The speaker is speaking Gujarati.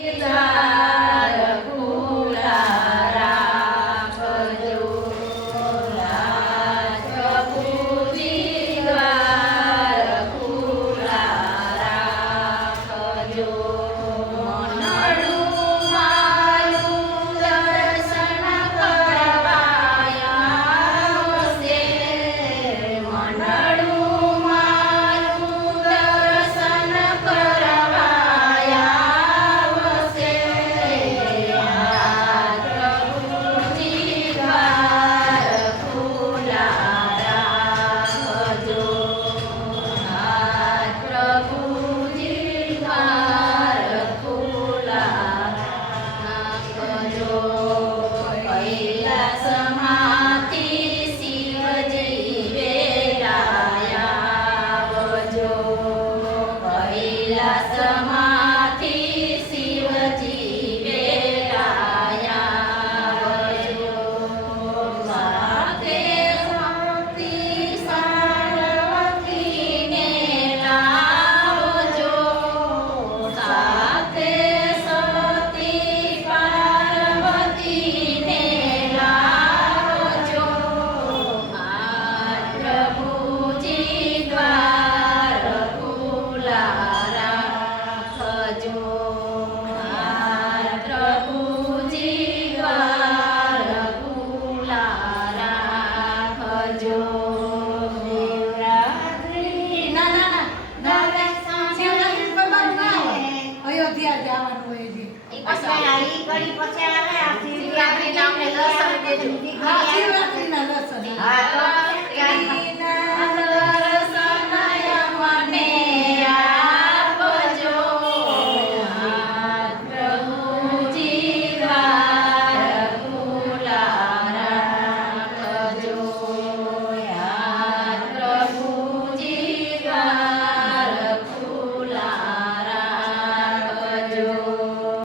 દ્વાર ખુલ્લા રાખજો, પ્રભુજી દ્વાર ખુલ્લા રાખજો. મનડું મારું દર્શન કરવા આવશે, મનડું મારું દર્શન કરવા આવશે. પ્રભુજી દ્વાર ખુલ્લા રાખજો, પ્રભુજી દ્વાર ખુલ્લા રાખજો. કૈલાસમાંથી શિવજી વેરાયા આવજો, કૈલાસમાંથી શિવજી વેરાયા આવજો. સાથે સતી પાર્વતીને લાવજો, સાથે સતી પાર્વતીને લાવજો. પ્રભુજી દ્વાર ખુલ્લા રાખજો, પ્રભુજી દ્વાર ખુલ્લા રાખજો. શિવરાત્રી ના શિવરાત્રી પર બાર ના હોય, અયોધ્યા જવાનું હોય છે. શિવરાત્રીના દર્શન. હા, તો